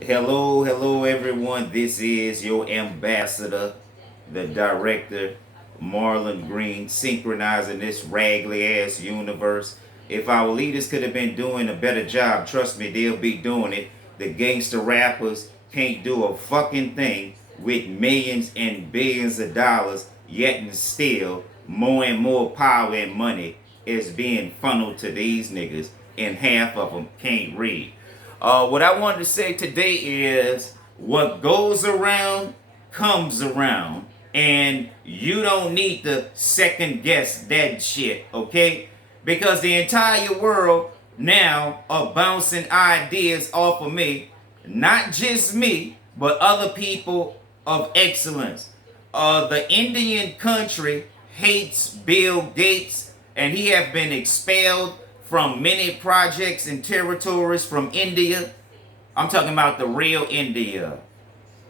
Hello, everyone. This is your ambassador, the director, Marlon Green, synchronizing this raggedy ass universe. If our leaders could have been doing a better job, trust me, they'll be doing it. The gangster rappers can't do a fucking thing with millions and billions of dollars, yet and still more and more power and money is being funneled to these niggas, and half of them can't read. What I wanted to say today is what goes around comes around, and you don't need to second guess that shit, okay? Because the entire world now are bouncing ideas off of me, not just me, but other people of excellence. The Indian country hates Bill Gates, and he have been expelled from many projects and territories from India. I'm talking about the real India,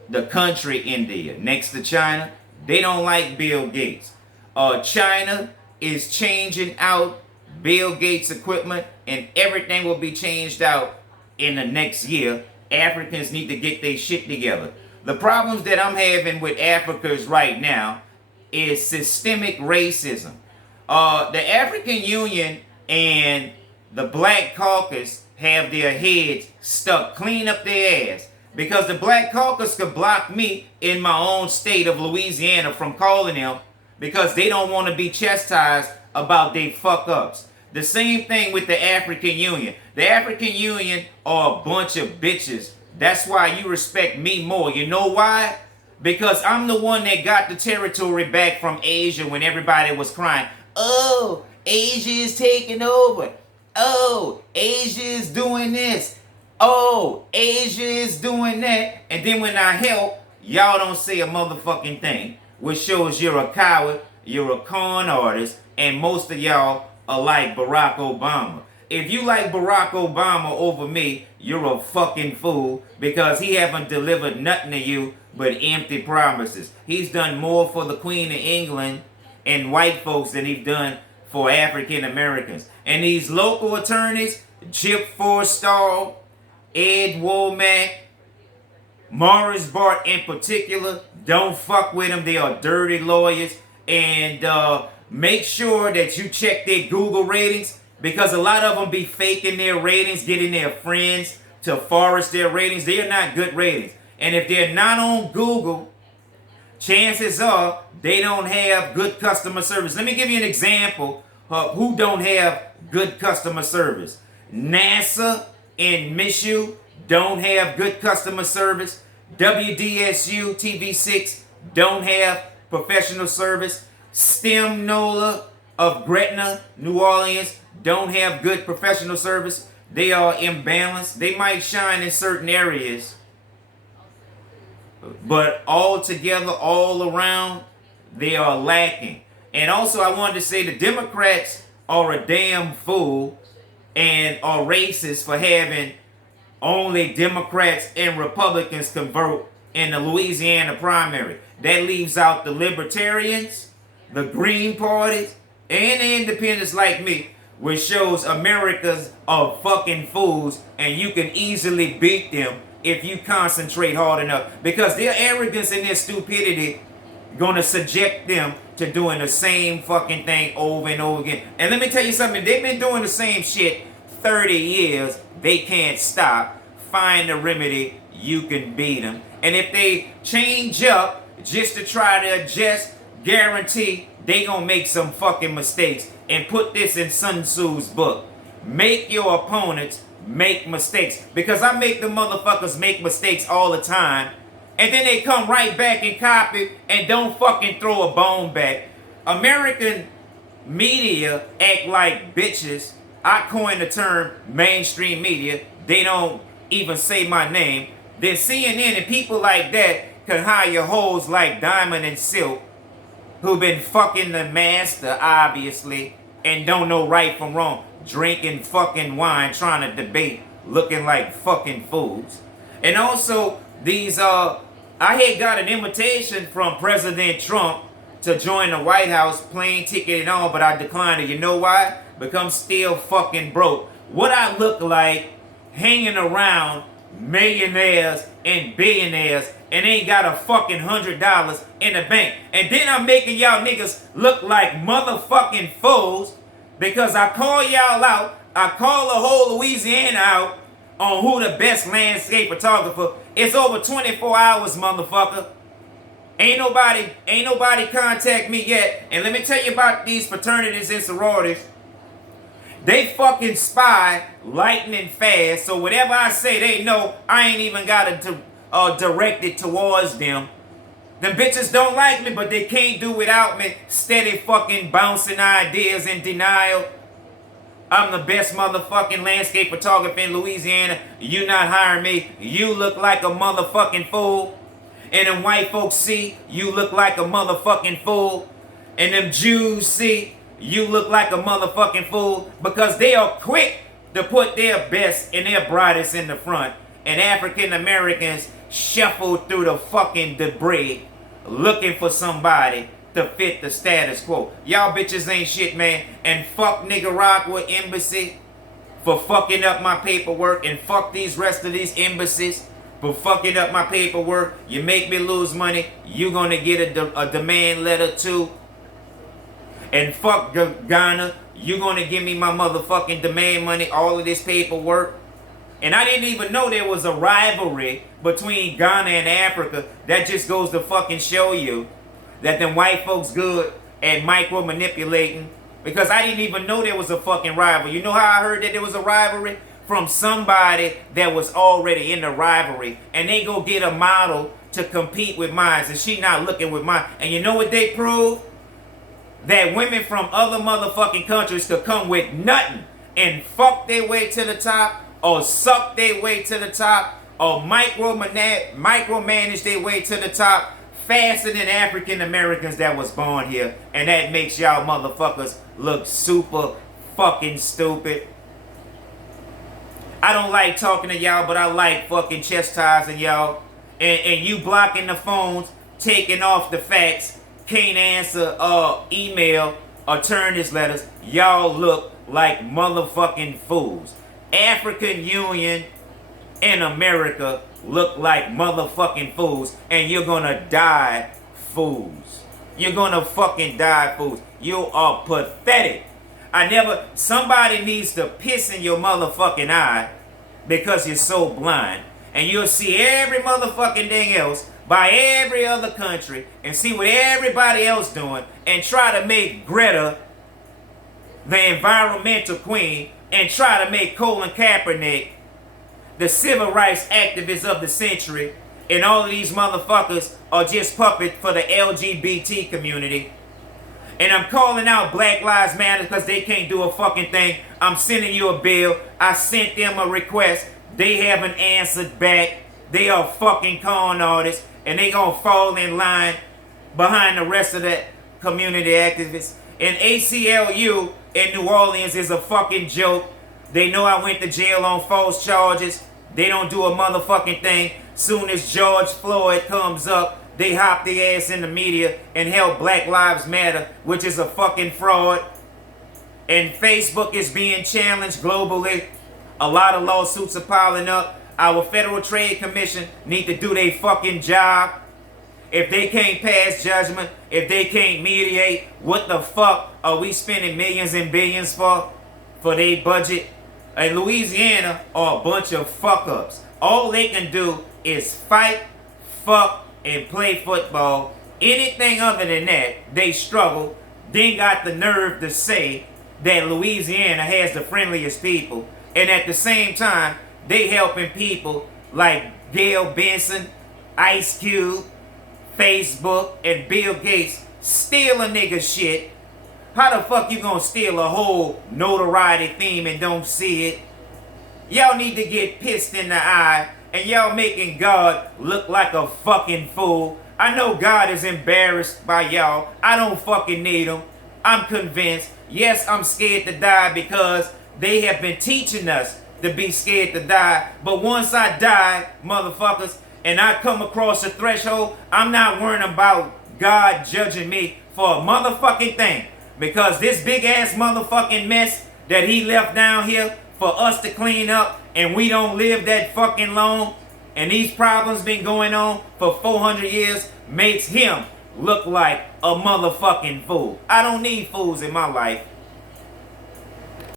the country India, next to China. They don't like Bill Gates. China is changing out Bill Gates equipment, and everything will be changed out in the next year. Africans need to get their shit together. The problems that I'm having with Africans right now is systemic racism. The African Union and the Black Caucus have their heads stuck clean up their ass, because the Black Caucus could block me in my own state of Louisiana from calling them because they don't want to be chastised about their fuck ups. The same thing with the African Union. The African Union are a bunch of bitches. That's why you respect me more. You know why? Because I'm the one that got the territory back from Asia when everybody was crying. Oh, Asia is taking over. Oh, Asia is doing this. Oh, Asia is doing that. And then when I help, y'all don't say a motherfucking thing, which shows you're a coward, you're a con artist, and most of y'all are like Barack Obama. If you like Barack Obama over me, you're a fucking fool, because he haven't delivered nothing to you but empty promises. He's done more for the Queen of England and white folks than he's done for African Americans. And these local attorneys, Chip Forstall, Ed Womack, Morris Bart in particular, don't fuck with them. They are dirty lawyers. And make sure that you check their Google ratings, because a lot of them be faking their ratings, getting their friends to forest their ratings. They are not good ratings. And if they're not on Google, chances are they don't have good customer service. Let me give you an example of who don't have good customer service. NASA and MISU don't have good customer service. WDSU TV6 don't have professional service. STEM NOLA of Gretna, New Orleans, don't have good professional service. They are imbalanced. They might shine in certain areas, but all together, all around, they are lacking. And also, I wanted to say the Democrats are a damn fool and are racist for having only Democrats and Republicans convert in the Louisiana primary. That leaves out the Libertarians, the Green Parties, and the Independents like me, which shows Americans are fucking fools, and you can easily beat them if you concentrate hard enough, because their arrogance and their stupidity gonna subject them to doing the same fucking thing over and over again. And let me tell you something, they've been doing the same shit 30 years. They can't stop. Find a remedy, you can beat them. And if they change up just to try to adjust, guarantee they gonna make some fucking mistakes. And put this in Sun Tzu's book: make your opponents make mistakes. Because I make the motherfuckers make mistakes all the time, and then they come right back and copy and don't fucking throw a bone back. American media act like bitches. I coined the term mainstream media. They don't even say my name. Then CNN and people like that can hire hoes like Diamond and Silk, who been fucking the master, obviously, and don't know right from wrong, drinking fucking wine, trying to debate, looking like fucking fools. And also, these, I had got an invitation from President Trump to join the White House, plane ticket and all, but I declined it. You know why? Because I'm still fucking broke. What I look like hanging around millionaires and billionaires and ain't got a fucking $100 in the bank. And then I'm making y'all niggas look like motherfucking fools because I call y'all out. I call the whole Louisiana out on who the best landscape photographer. It's over 24 hours, motherfucker. Ain't nobody contact me yet. And let me tell you about these fraternities and sororities. They fucking spy lightning fast, so whatever I say, they know I ain't even got to direct it towards them. Them bitches don't like me, but they can't do without me. Steady fucking bouncing ideas in denial. I'm the best motherfucking landscape photographer in Louisiana. You not hiring me. You look like a motherfucking fool. And them white folks see you look like a motherfucking fool. And them Jews see you look like a motherfucking fool because they are quick to put their best and their brightest in the front. And African Americans shuffle through the fucking debris looking for somebody to fit the status quo. Y'all bitches ain't shit, man. And fuck Nicaragua embassy for fucking up my paperwork. And fuck these rest of these embassies for fucking up my paperwork. You make me lose money, you gonna get a demand letter too. And fuck Ghana, you gonna give me my motherfucking demand money, all of this paperwork. And I didn't even know there was a rivalry between Ghana and Africa. That just goes to fucking show you that them white folks good at micro manipulating. Because I didn't even know there was a fucking rivalry. You know how I heard that there was a rivalry? From somebody that was already in the rivalry. And they go get a model to compete with mine. And she not looking with mine. And you know what they prove? That women from other motherfucking countries could come with nothing and fuck their way to the top, or suck their way to the top, or micromanage their way to the top faster than African Americans that was born here. And that makes y'all motherfuckers look super fucking stupid. I don't like talking to y'all, but I like fucking chastising y'all. And you blocking the phones, taking off the facts, can't answer email or turn his letters. Y'all look like motherfucking fools. African Union and America look like motherfucking fools, and you're gonna die fools. You're gonna fucking die fools. You are pathetic. Somebody needs to piss in your motherfucking eye because you're so blind. And you'll see every motherfucking thing else by every other country and see what everybody else doing and try to make Greta the environmental queen and try to make Colin Kaepernick the civil rights activist of the century, and all of these motherfuckers are just puppets for the LGBT community. And I'm calling out Black Lives Matter because they can't do a fucking thing. I'm sending you a bill. I sent them a request. They haven't answered back. They are fucking con artists, and they gonna fall in line behind the rest of the community activists. And ACLU in New Orleans is a fucking joke. They know I went to jail on false charges. They don't do a motherfucking thing. Soon as George Floyd comes up, they hop their ass in the media and help Black Lives Matter, which is a fucking fraud. And Facebook is being challenged globally. A lot of lawsuits are piling up. Our Federal Trade Commission need to do their fucking job. If they can't pass judgment, if they can't mediate, what the fuck are we spending millions and billions for their budget? And Louisiana are a bunch of fuck-ups. All they can do is fight, fuck, and play football. Anything other than that, they struggle. Then got the nerve to say that Louisiana has the friendliest people. And at the same time, they helping people like Gail Benson, Ice Cube, Facebook, and Bill Gates steal a nigga shit. How the fuck you gonna steal a whole notoriety theme and don't see it? Y'all need to get pissed in the eye, and y'all making God look like a fucking fool. I know God is embarrassed by y'all. I don't fucking need him. I'm convinced. Yes, I'm scared to die because they have been teaching us to be scared to die. But once I die, motherfuckers, and I come across a threshold, I'm not worrying about God judging me for a motherfucking thing. Because this big ass motherfucking mess that he left down here for us to clean up and we don't live that fucking long, and these problems been going on for 400 years, makes him look like a motherfucking fool. I don't need fools in my life.